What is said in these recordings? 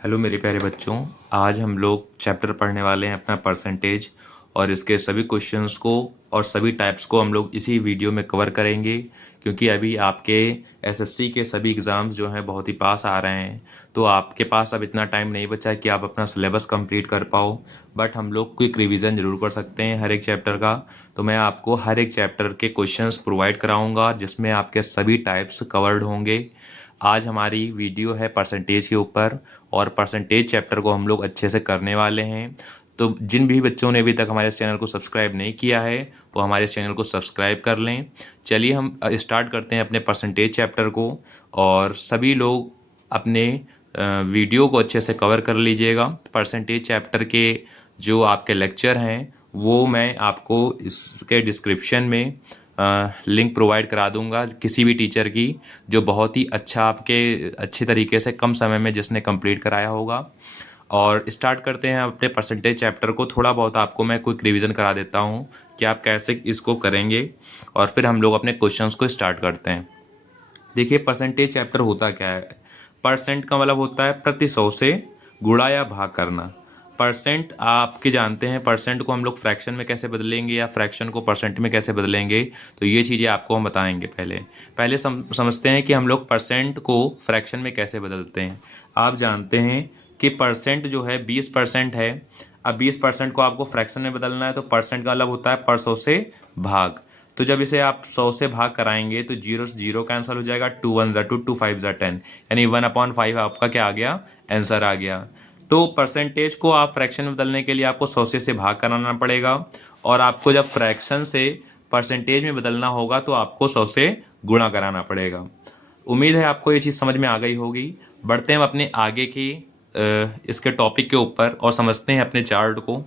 Hello मेरे प्यारे बच्चों। आज हम लोग चैप्टर पढ़ने वाले हैं अपना परसेंटेज और इसके सभी क्वेश्चंस को और सभी टाइप्स को हम लोग इसी वीडियो में कवर करेंगे, क्योंकि अभी आपके एसएससी के सभी एग्ज़ाम्स जो हैं बहुत ही पास आ रहे हैं। तो आपके पास अब इतना टाइम नहीं बचा है कि आप अपना सिलेबस कंप्लीट कर पाओ, बट हम लोग क्विक रिवीजन ज़रूर कर सकते हैं हर एक चैप्टर का। तो मैं आपको हर एक चैप्टर के क्वेश्चंस प्रोवाइड कराऊंगा जिसमें आपके सभी टाइप्स कवर्ड होंगे। आज हमारी वीडियो है परसेंटेज के ऊपर और परसेंटेज चैप्टर को हम लोग अच्छे से करने वाले हैं। तो जिन भी बच्चों ने अभी तक हमारे इस चैनल को सब्सक्राइब नहीं किया है वो हमारे इस चैनल को सब्सक्राइब कर लें। चलिए हम स्टार्ट करते हैं अपने परसेंटेज चैप्टर को। और सभी लोग अपने वीडियो को अच्छे से कवर कर लीजिएगा। परसेंटेज चैप्टर के जो आपके लेक्चर हैं वो मैं आपको इसके डिस्क्रिप्शन में लिंक प्रोवाइड करा दूंगा किसी भी टीचर की जो बहुत ही अच्छा आपके अच्छे तरीके से कम समय में जिसने कंप्लीट कराया होगा। और स्टार्ट करते हैं अपने परसेंटेज चैप्टर को। थोड़ा बहुत आपको मैं क्विक रिवीजन करा देता हूँ कि आप कैसे इसको करेंगे और फिर हम लोग अपने क्वेश्चंस को स्टार्ट करते हैं। देखिए, परसेंटेज चैप्टर होता क्या है। परसेंट का मतलब होता है प्रति सौ से गुणा या भाग करना। परसेंट आपके जानते हैं, परसेंट को हम लोग फ्रैक्शन में कैसे बदलेंगे या फ्रैक्शन को परसेंट में कैसे बदलेंगे, तो ये चीज़ें आपको हम बताएंगे। पहले पहले समझते हैं कि हम लोग परसेंट को फ्रैक्शन में कैसे बदलते हैं। आप जानते हैं कि परसेंट जो है 20% है। अब 20% को आपको फ्रैक्शन में बदलना है तो परसेंट का मतलब होता है पर सौ से भाग। तो जब इसे आप 100 से भाग कराएंगे तो जीरो से जीरो कैंसिल हो जाएगा, 2 1 ज़ा 2, 2 5 ज़ा 10, यानी 1/5 आपका क्या आ गया, आंसर आ गया। तो परसेंटेज को आप फ्रैक्शन में बदलने के लिए आपको 100 से भाग कराना पड़ेगा, और आपको जब फ्रैक्शन से परसेंटेज में बदलना होगा तो आपको 100 से गुणा कराना पड़ेगा। उम्मीद है आपको ये चीज़ समझ में आ गई होगी। बढ़ते हैं अपने आगे की इसके टॉपिक के ऊपर और समझते हैं अपने चार्ट को।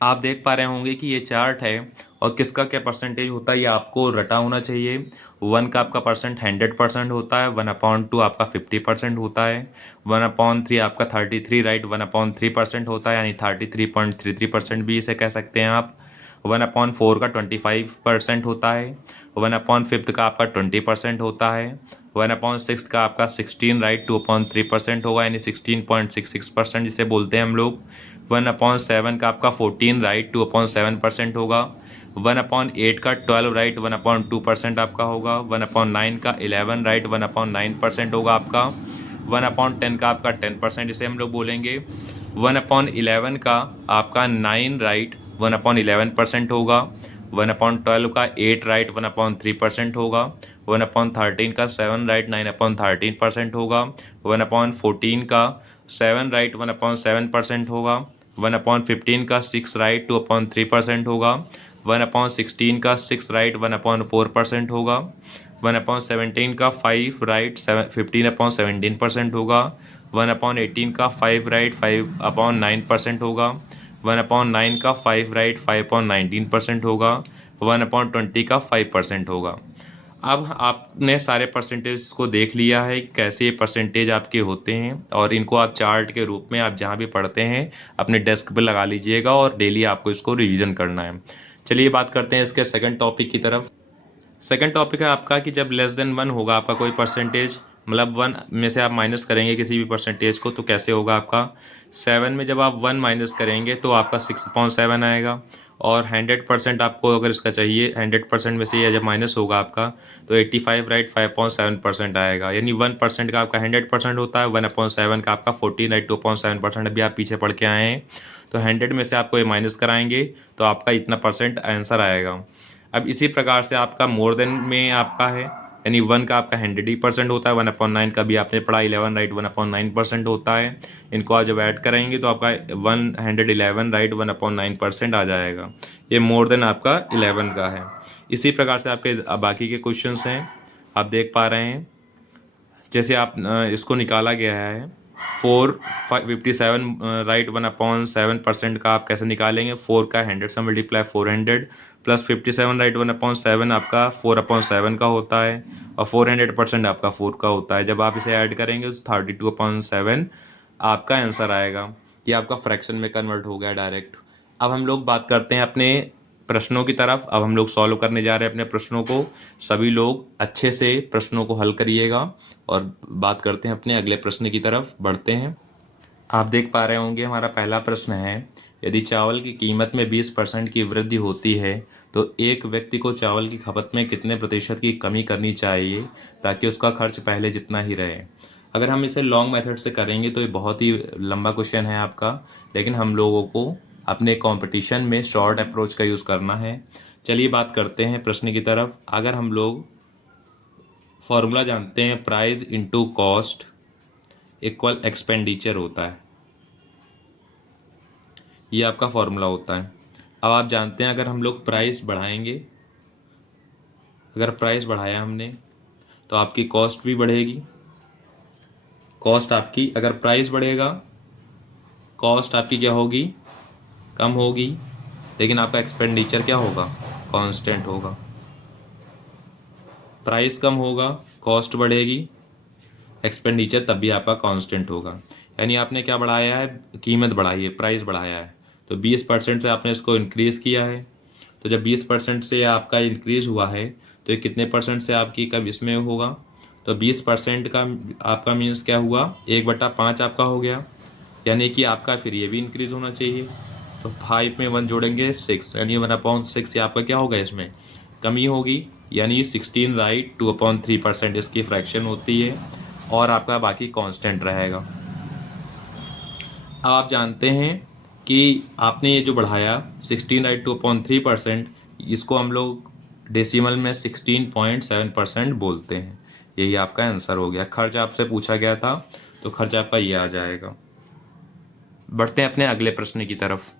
आप देख पा रहे होंगे कि ये चार्ट है और किसका क्या परसेंटेज होता है ये आपको रटा होना चाहिए। 1 का आपका परसेंट 100% होता है, 1/2 आपका 50% होता है, 1/3 आपका 33 राइट 1/3% होता है, यानी 33.33% भी इसे कह सकते हैं आप। 1/4 का 25% होता है, 1/5 का आपका 20% होता है, 1/6 का आपका 16 राइट 2/3% होगा, यानी 16.66% जिसे बोलते हैं हम लोग। 1/7 का आपका 14 राइट 2/7% होगा। 1/8 का 12 राइट 1/2% आपका होगा। 1/9 का 11 राइट 1/9% होगा आपका। 1/10 का आपका 10% इसे हम लोग बोलेंगे। 1/11 का आपका 9 राइट 1/11% होगा। 1/12 का 8 राइट 1/3% होगा। 1/13 का 7 राइट 9/13% होगा। 1/14 का 7 राइट 1/7% होगा। 1/15 का 6 राइट 2/3% होगा। 1/16 का 6 राइट 1/4% होगा। 1/17 का 5 राइट 15/17% होगा। 1/18 का 5 राइट 5/9% होगा। 1/9 का 5 राइट 5/19% होगा। 1/20 का 5% होगा। अब आपने सारे परसेंटेज को देख लिया है कैसे ये परसेंटेज आपके होते हैं, और इनको आप चार्ट के रूप में आप जहाँ भी पढ़ते हैं अपने डेस्क पर लगा लीजिएगा और डेली आपको इसको रिवीजन करना है। चलिए बात करते हैं इसके सेकंड टॉपिक की तरफ। सेकंड टॉपिक है आपका कि जब लेस देन 1 होगा आपका कोई परसेंटेज, मतलब 1 में से आप माइनस करेंगे किसी भी परसेंटेज को तो कैसे होगा आपका। 7 में जब आप 1 माइनस करेंगे तो आपका 6/7 आएगा। और 100% आपको अगर इसका चाहिए, 100% में से ये जब माइनस होगा आपका तो 85 राइट 5/7% आएगा, यानी 1% का आपका 100% होता है। 1/7 का आपका 14 राइट 2/7%। अभी आप पीछे पढ़ के आए हैं तो 100 में से आपको ये माइनस कराएंगे तो आपका इतना परसेंट आंसर आएगा। अब इसी प्रकार से आपका मोर देन में आपका है, यानी 1 का आपका 100% होता है। 1/9 का भी आपने पढ़ा 11 राइट 1/9% होता है। इनको आप जब ऐड करेंगे तो आपका 111 राइट 1/9% आ जाएगा। ये मोर देन आपका 11 का है। इसी प्रकार से आपके बाकी के क्वेश्चंस हैं, आप देख पा रहे हैं। जैसे आप इसको निकाला गया है 457 राइट 1/7% का आप कैसे निकालेंगे। 4 का 100 से मल्टीप्लाई 400 प्लस 57 राइट 1/7 आपका 4/7 का होता है, और 400% आपका 4 का होता है। जब आप इसे ऐड करेंगे तो 32/7 आपका आंसर आएगा। ये आपका फ्रैक्शन में कन्वर्ट हो गया डायरेक्ट। अब हम लोग बात करते हैं अपने प्रश्नों की तरफ अब हम लोग सॉल्व करने जा रहे हैं अपने प्रश्नों को। सभी लोग अच्छे से प्रश्नों को हल करिएगा और बात करते हैं अपने अगले प्रश्न की तरफ बढ़ते हैं। आप देख पा रहे होंगे हमारा पहला प्रश्न है, यदि चावल की कीमत में 20% की वृद्धि होती है तो एक व्यक्ति को चावल की खपत में कितने प्रतिशत की कमी करनी चाहिए ताकि उसका खर्च पहले जितना ही रहे। अगर हम इसे लॉन्ग मेथड से करेंगे तो ये बहुत ही लंबा क्वेश्चन है आपका, लेकिन हम लोगों को अपने कंपटीशन में शॉर्ट अप्रोच का यूज़ करना है। चलिए बात करते हैं प्रश्न की तरफ। अगर हम लोग फॉर्मूला जानते हैं, price into cost equal expenditure होता है, ये आपका फॉर्मूला होता है। अब आप जानते हैं अगर हम लोग प्राइस बढ़ाएंगे, अगर प्राइस बढ़ाया हमने तो आपकी कॉस्ट भी बढ़ेगी। कॉस्ट आपकी, अगर प्राइस बढ़ेगा कॉस्ट आपकी क्या होगी, कम होगी, लेकिन आपका एक्सपेंडिचर क्या होगा, कांस्टेंट होगा। प्राइस कम होगा, कॉस्ट बढ़ेगी, एक्सपेंडिचर तब भी आपका कांस्टेंट होगा। यानी आपने क्या बढ़ाया है, कीमत बढ़ाई है, प्राइस बढ़ाया है, तो 20% से आपने इसको इंक्रीज़ किया है। तो जब 20% से आपका इंक्रीज़ हुआ है तो ये कितने परसेंट से आपकी कब इसमें होगा, तो 20% का आपका मीन्स क्या हुआ, 1/5 आपका हो गया। यानी कि आपका फिर ये भी इंक्रीज़ होना चाहिए। तो 5 में 1 जोड़ेंगे 6, यानी 1/6 ये आपका क्या होगा, इसमें कमी होगी। यानी 16 राइट 2/3% इसकी फ्रैक्शन होती है और आपका बाकी कांस्टेंट रहेगा। अब आप जानते हैं कि आपने ये जो बढ़ाया 16 राइट 2/3%, इसको हम लोग डेसिमल में 16.7% बोलते हैं। यही आपका आंसर हो गया। खर्च आपसे पूछा गया था तो खर्च आपका ये आ जाएगा। बढ़ते हैं अपने अगले प्रश्न की तरफ।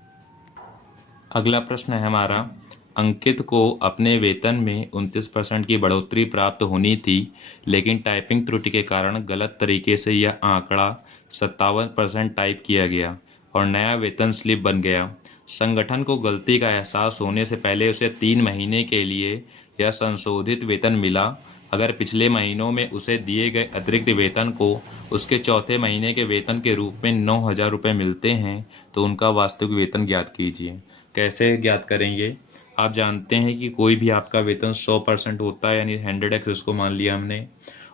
अगला प्रश्न है हमारा, अंकित को अपने वेतन में 29% की बढ़ोतरी प्राप्त होनी थी, लेकिन टाइपिंग त्रुटि के कारण गलत तरीके से यह आंकड़ा 57% टाइप किया गया और नया वेतन स्लिप बन गया। संगठन को गलती का एहसास होने से पहले उसे 3 महीने के लिए यह संशोधित वेतन मिला। अगर पिछले महीनों में उसे दिए गए अतिरिक्त वेतन को उसके चौथे महीने के वेतन के रूप में 9,000 रुपये मिलते हैं तो उनका वास्तविक वेतन ज्ञात कीजिए। कैसे ज्ञात करेंगे, आप जानते हैं कि कोई भी आपका वेतन 100% होता है, यानी 100x इसको मान लिया हमने,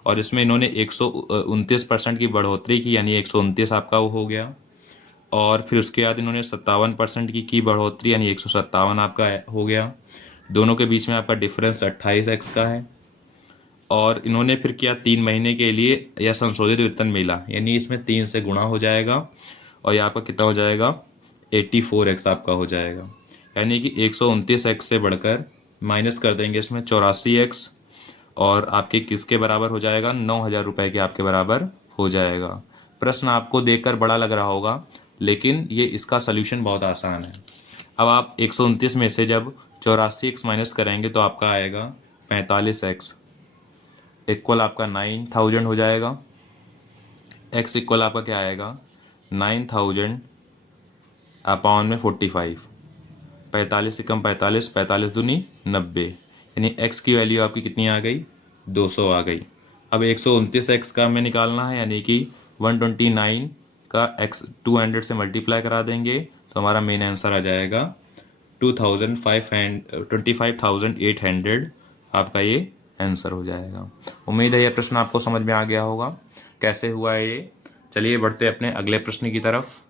और इसमें इन्होंने 129% की बढ़ोतरी की, यानी 129 आपका वो हो गया। और फिर उसके बाद इन्होंने 57% की बढ़ोतरी, यानी 157 आपका हो गया। दोनों के बीच में आपका डिफरेंस 28x का है। और इन्होंने फिर किया 3 महीने के लिए यह संशोधित वेतन मिला, यानी इसमें 3 से गुणा हो जाएगा और यहाँ पर कितना हो जाएगा, 84x आपका हो जाएगा। यानी कि 129x से बढ़कर माइनस कर देंगे इसमें 84x, और आपके किसके बराबर हो जाएगा, 9,000 रुपये के आपके बराबर हो जाएगा। प्रश्न आपको देखकर बड़ा लग रहा होगा, लेकिन ये इसका सल्यूशन बहुत आसान है। अब आप 129 में से जब 84x माइनस करेंगे तो आपका आएगा 45x इक्वल आपका 9,000 हो जाएगा। x इक्वल आपका क्या आएगा, 9,000 अपॉन में 45, 45 से कम 45, 45 दूनी 90, यानी x की वैल्यू आपकी कितनी आ गई, 200 आ गई। अब 129x का हमें निकालना है, यानी कि 129 का x 200 से मल्टीप्लाई करा देंगे तो हमारा मेन आंसर आ जाएगा 25,800 आपका ये आंसर हो जाएगा। उम्मीद है यह प्रश्न आपको समझ में आ गया होगा कैसे हुआ है ये। चलिए बढ़ते अपने अगले प्रश्न की तरफ।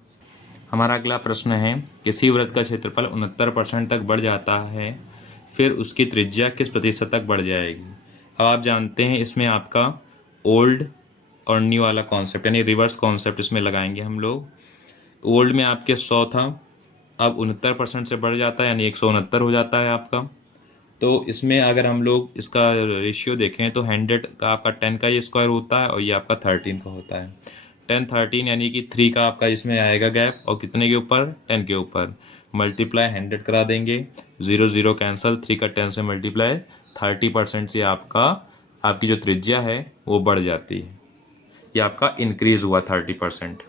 हमारा अगला प्रश्न है, किसी वृत्त का क्षेत्रफल 69% तक बढ़ जाता है, फिर उसकी त्रिज्या किस प्रतिशत तक बढ़ जाएगी। अब आप जानते हैं इसमें आपका ओल्ड और न्यू वाला कॉन्सेप्ट, यानी रिवर्स कॉन्सेप्ट इसमें लगाएंगे हम लोग। ओल्ड में आपके 100 था, अब 69% से बढ़ जाता है, यानी 169 हो जाता है आपका। तो इसमें अगर हम लोग इसका रेशियो देखें तो 100 का आपका 10 का ये स्क्वायर होता है और ये आपका 13 का होता है। 10 13 यानी कि 3 का आपका इसमें आएगा गैप, और कितने के ऊपर, 10 के ऊपर। मल्टीप्लाई 100 करा देंगे, 0 0 कैंसिल, 3 का 10 से मल्टीप्लाई, 30% से आपकी जो त्रिज्या है वो बढ़ जाती है। ये आपका इंक्रीज हुआ 30%।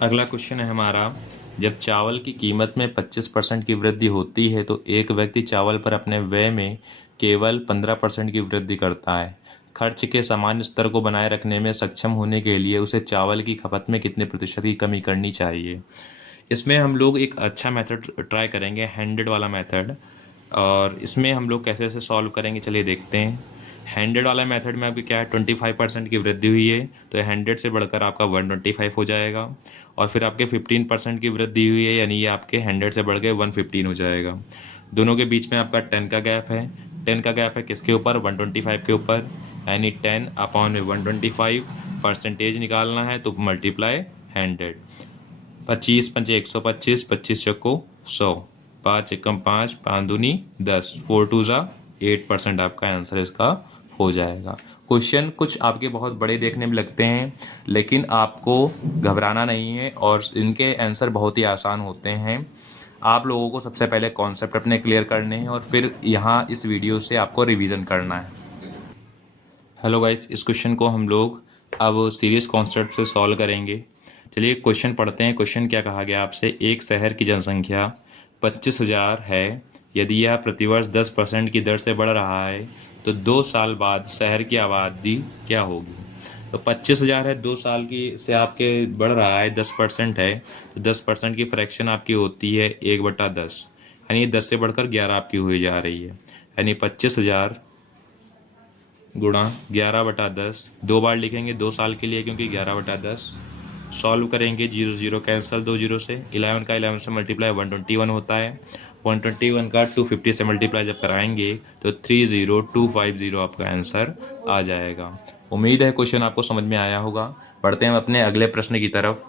अगला क्वेश्चन है हमारा, जब चावल की कीमत में 25% की वृद्धि होती है तो एक व्यक्ति चावल पर अपने व्यय में केवल 15% की वृद्धि करता है। खर्च के समान स्तर को बनाए रखने में सक्षम होने के लिए उसे चावल की खपत में कितने प्रतिशत की कमी करनी चाहिए। इसमें हम लोग एक अच्छा मेथड ट्राई करेंगे, 100 वाला मेथड। और इसमें हम लोग कैसे कैसे सॉल्व करेंगे, चलिए देखते हैं। 100 वाला मेथड में आपकी क्या है, 25% की वृद्धि हुई है, तो 100 से बढ़कर आपका 125 हो जाएगा। और फिर आपके 15% की वृद्धि हुई है, यानी ये आपके 100 से बढ़ के 115 हो जाएगा। दोनों के बीच में आपका 10 का गैप है। 10 का गैप है किसके ऊपर, 125 के ऊपर, यानी 10 अपॉन 125 परसेंटेज निकालना है, तो मल्टीप्लाई 100। 25 पंचे 125, 25 चक्को 100, 5 एकम 5, 5 दूनी 10, 4 टू ज़ा 8% आपका आंसर इसका हो जाएगा। क्वेश्चन कुछ आपके बहुत बड़े देखने में लगते हैं, लेकिन आपको घबराना नहीं है और इनके आंसर बहुत ही आसान होते हैं। आप लोगों को सबसे पहले कॉन्सेप्ट अपने क्लियर करने हैं और फिर यहाँ इस वीडियो से आपको रिवीजन करना है। हेलो गाइस, इस क्वेश्चन को हम लोग अब सीरीज कॉन्सेप्ट से सॉल्व करेंगे। चलिए क्वेश्चन पढ़ते हैं। क्वेश्चन क्या कहा गया आपसे, एक शहर की जनसंख्या 25,000 है। यदि यह प्रतिवर्ष 10% की दर से बढ़ रहा है तो 2 साल बाद शहर की आबादी क्या होगी। तो 25,000 है, 2 साल की से आपके बढ़ रहा है, 10% है, तो 10% की फ्रैक्शन आपकी होती है 1/10, यानी 10 से बढ़कर 11 आपकी हुई जा रही है। यानी 25,000 गुणा 11/10, 2 बार लिखेंगे 2 साल के लिए, क्योंकि 11/10। सॉल्व करेंगे, 0 0 कैंसिल, 2 0 से। 11 का 11 से मल्टीप्लाई 121 होता है। 121 का 250 से मल्टीप्लाई जब कराएंगे तो 30250 आपका आंसर आ जाएगा। उम्मीद है क्वेश्चन आपको समझ में आया होगा। बढ़ते हैं अपने अगले प्रश्न की तरफ।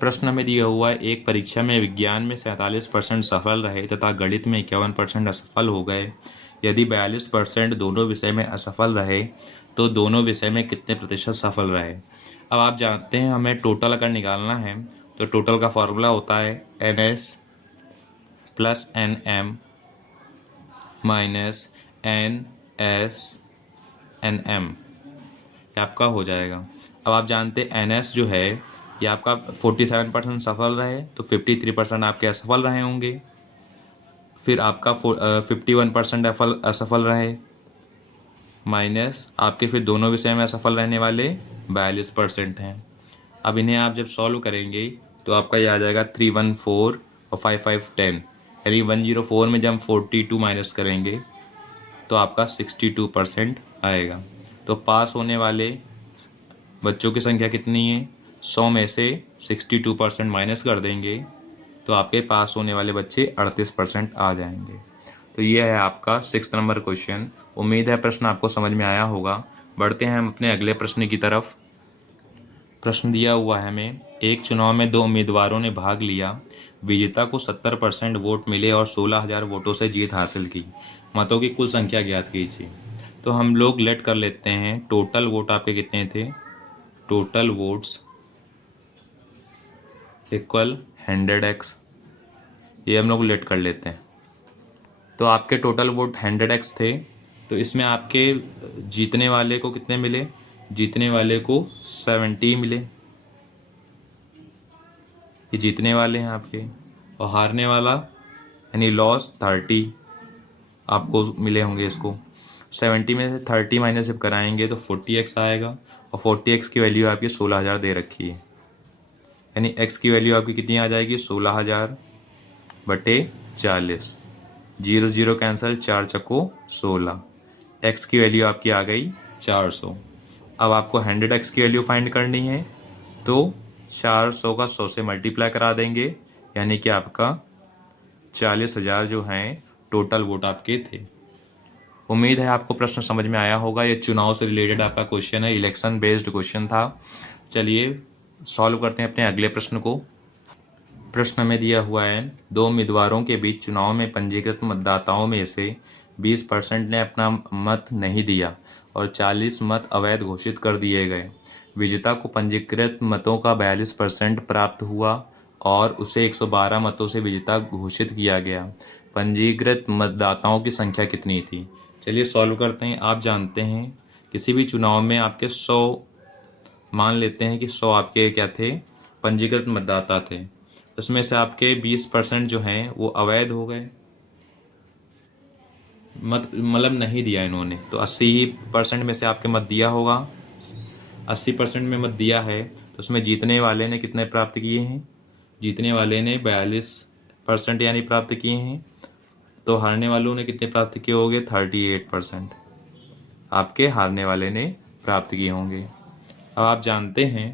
प्रश्न में दिया हुआ है, एक परीक्षा में विज्ञान में 47% सफल रहे तथा गणित में 51% असफल हो गए। यदि 42% दोनों विषय में असफल रहे तो दोनों विषय में कितने प्रतिशत सफल रहे। अब आप जानते हैं हमें टोटल अगर निकालना है तो टोटल का फॉर्मूला होता है NS plus NM minus NS NM, ये आपका हो जाएगा। अब आप जानते हैं NS जो है ये आपका 47% सफल रहे तो 53% आपके असफल रहे होंगे। फिर आपका 51% असफल रहे, माइनस आपके फिर दोनों विषय में असफल रहने वाले 42% हैं। अब इन्हें आप जब सॉल्व करेंगे तो आपका ये आ जाएगा 314 और 5510, यानी 104 में जब हम 42 माइनस करेंगे तो आपका 62% आएगा। तो पास होने वाले बच्चों की संख्या कितनी है, 100 में से 62% माइनस कर देंगे तो आपके पास होने वाले बच्चे 38% आ जाएंगे। तो ये है आपका 6 नंबर क्वेश्चन। उम्मीद है प्रश्न आपको समझ में आया होगा। बढ़ते हैं हम अपने अगले प्रश्न की तरफ। प्रश्न दिया हुआ है हमें, एक चुनाव में 2 उम्मीदवारों ने भाग लिया। विजेता को 70% वोट मिले और 16,000 वोटों से जीत हासिल की। मतों की कुल संख्या ज्ञात कीजिए। तो हम लोग लेट कर लेते हैं, टोटल वोट आपके कितने थे, टोटल वोट्स इक्वल 100x, ये हम लोग लेट कर लेते हैं। तो आपके टोटल वोट 100x थे, तो इसमें आपके जीतने वाले को कितने मिले, जीतने वाले को 70 मिले, ये जीतने वाले हैं आपके। और हारने वाला यानी लॉस 30 आपको मिले होंगे। इसको 70 में से 30 माइनस जब कराएंगे तो 40x आएगा, और 40x की वैल्यू आपकी 16,000 दे रखी है, यानी x की वैल्यू आपकी कितनी आ जाएगी, 16,000 बटे 40, 0 0 कैंसिल, 4 चक्को 16, x की वैल्यू आपकी आ गई 400। अब आपको 100x की वैल्यू फाइंड करनी है, तो 400 का 100 से मल्टीप्लाई करा देंगे, यानी कि आपका 40,000 जो हैं टोटल वोट आपके थे। उम्मीद है आपको प्रश्न समझ में आया होगा। ये चुनाव से रिलेटेड आपका क्वेश्चन है, इलेक्शन बेस्ड क्वेश्चन था। चलिए सॉल्व करते हैं अपने अगले प्रश्न को। प्रश्न में दिया हुआ है, 2 उम्मीदवारों के बीच चुनाव में पंजीकृत मतदाताओं में से 20% ने अपना मत नहीं दिया और 40 मत अवैध घोषित कर दिए गए। विजेता को पंजीकृत मतों का 42% प्राप्त हुआ और उसे 112 मतों से विजेता घोषित किया गया। पंजीकृत मतदाताओं की संख्या कितनी थी। चलिए सॉल्व करते हैं। आप जानते हैं किसी भी चुनाव में आपके 100, मान लेते हैं कि 100 आपके क्या थे, पंजीकृत मतदाता थे, उसमें से आपके 20% जो हैं वो अवैध हो गए, मत मतलब नहीं दिया इन्होंने, तो 80% में से आपके मत दिया होगा। 80% में मत दिया है तो उसमें जीतने वाले ने कितने प्राप्त किए हैं, जीतने वाले ने 42% यानी प्राप्त किए हैं, तो हारने वालों ने कितने प्राप्त किए होंगे? 38% आपके हारने वाले ने प्राप्त किए होंगे। अब आप जानते हैं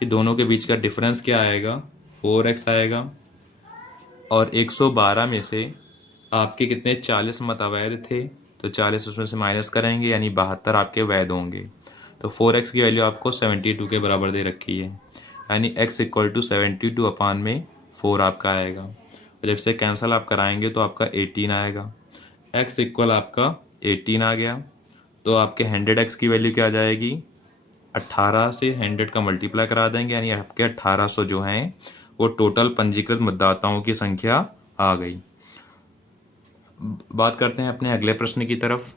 कि दोनों के बीच का डिफरेंस क्या आएगा? 4x आएगा। और 112 में से आपके कितने 40 मत अवैध थे, तो 40 उसमें से माइनस करेंगे यानी 72 आपके वैध होंगे। तो 4x की वैल्यू आपको 72 के बराबर दे रखी है, यानी x इक्वल टू 72 अपान में 4 आपका आएगा। और जब से कैंसिल आप कराएंगे तो आपका 18 आएगा। x इक्वल आपका 18 आ गया, तो आपके 100x की वैल्यू क्या आ जाएगी? 18 से 100 का मल्टीप्लाई करा देंगे, यानी आपके 1800 जो हैं वो टोटल पंजीकृत मतदाताओं की संख्या आ गई। बात करते हैं अपने अगले प्रश्न की तरफ।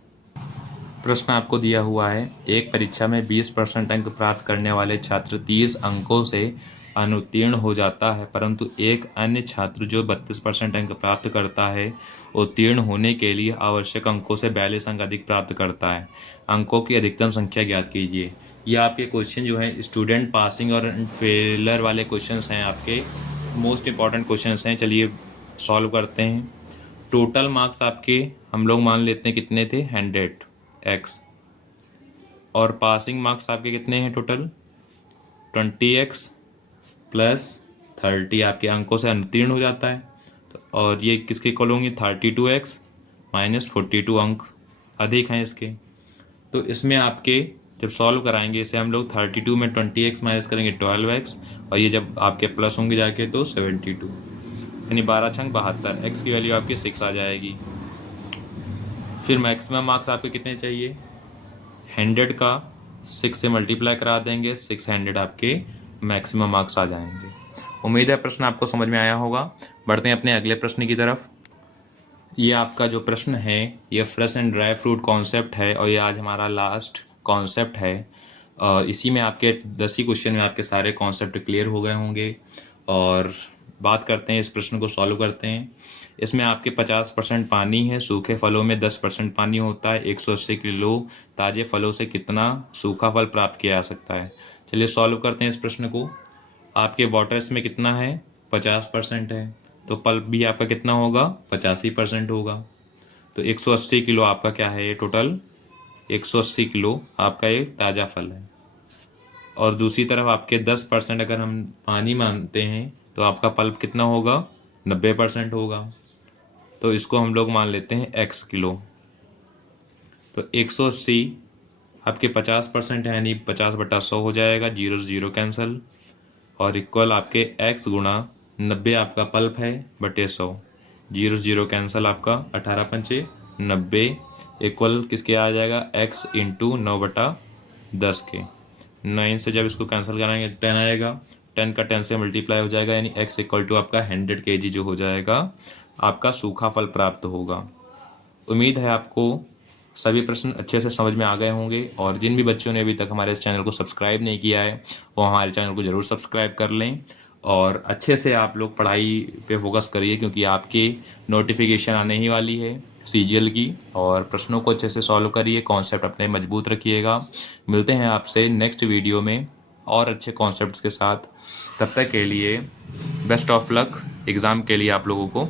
प्रश्न आपको दिया हुआ है, एक परीक्षा में 20% अंक प्राप्त करने वाले छात्र 30 अंकों से अनुत्तीर्ण हो जाता है, परंतु एक अन्य छात्र जो 32% अंक प्राप्त करता है उत्तीर्ण होने के लिए आवश्यक अंकों से 42 अंक अधिक प्राप्त करता है। अंकों की अधिकतम संख्या ज्ञात कीजिए। ये आपके क्वेश्चन जो है स्टूडेंट पासिंग और फेलर वाले क्वेश्चंस हैं, आपके मोस्ट इंपॉर्टेंट क्वेश्चंस हैं। चलिए सॉल्व करते हैं। टोटल मार्क्स आपके हम लोग मान लेते हैं कितने थे? 100x। और पासिंग मार्क्स आपके कितने हैं टोटल? 20x प्लस 30 आपके अंकों से अनुत्तीर्ण हो जाता है। और ये किसके इक्वल होंगी? 32x माइनस 42 अंक अधिक हैं इसके। तो इसमें आपके जब सॉल्व कराएंगे इसे हम लोग 32 में 20x माइनस करेंगे 12x, और ये जब आपके प्लस होंगे जाके तो 72, यानी 12 छंग 72। x की वैल्यू आपकी 6 आ जाएगी। फिर मैक्सिमम मार्क्स आपके कितने चाहिए? 100 का 6 से मल्टीप्लाई करा देंगे, 600 आपके मैक्सिमम मार्क्स आ जाएंगे। उम्मीद है प्रश्न आपको समझ में आया होगा। बढ़ते हैं अपने अगले प्रश्न की तरफ। ये आपका जो प्रश्न है ये fresh and dry fruit concept है, और ये आज हमारा लास्ट कॉन्सेप्ट है। इसी में आपके 10 ही क्वेश्चन में आपके सारे कॉन्सेप्ट क्लियर हो गए होंगे। और बात करते हैं, इस प्रश्न को सॉल्व करते हैं। इसमें आपके 50% पानी है, सूखे फलों में 10% पानी होता है। 180 किलो ताज़े फलों से कितना सूखा फल प्राप्त किया जा सकता है? चलिए सॉल्व करते हैं इस प्रश्न को। आपके वाटर इसमें कितना है? 50% है, तो पल्प भी आपका कितना होगा? 85% होगा। तो 180 किलो आपका क्या है? ये टोटल 180 किलो आपका ये ताज़ा फल है। और दूसरी तरफ आपके 10% अगर हम पानी मानते हैं तो आपका पल्प कितना होगा? 90% होगा। तो इसको हम लोग मान लेते हैं x किलो। तो 180 आपके 50% है, यानी 50/100 हो जाएगा, 0 से 0 कैंसिल, और इक्वल आपके x गुणा 90 आपका पल्प है बटे 100, 0 से 0 कैंसिल, आपका 18×5 90 इक्वल किसके आ जाएगा? x इंटू 9/10 के। 9 से जब इसको कैंसिल कराएंगे 10 आएगा, 10 का 10 से मल्टीप्लाई हो जाएगा, यानी x इक्वल टू आपका 100 kg जो हो जाएगा आपका सूखा फल प्राप्त होगा। उम्मीद है आपको सभी प्रश्न अच्छे से समझ में आ गए होंगे, और जिन भी बच्चों ने अभी तक हमारे इस चैनल को सब्सक्राइब नहीं किया है वो हमारे चैनल को ज़रूर सब्सक्राइब कर लें। और अच्छे से आप लोग पढ़ाई पे फोकस करिए, क्योंकि आपकी नोटिफिकेशन आने ही वाली है सीजीएल की। और प्रश्नों को अच्छे से सॉल्व करिए, कॉन्सेप्ट अपने मजबूत रखिएगा। मिलते हैं आपसे नेक्स्ट वीडियो में और अच्छे कॉन्सेप्ट्स के साथ। तब तक के लिए बेस्ट ऑफ लक एग्ज़ाम के लिए आप लोगों को।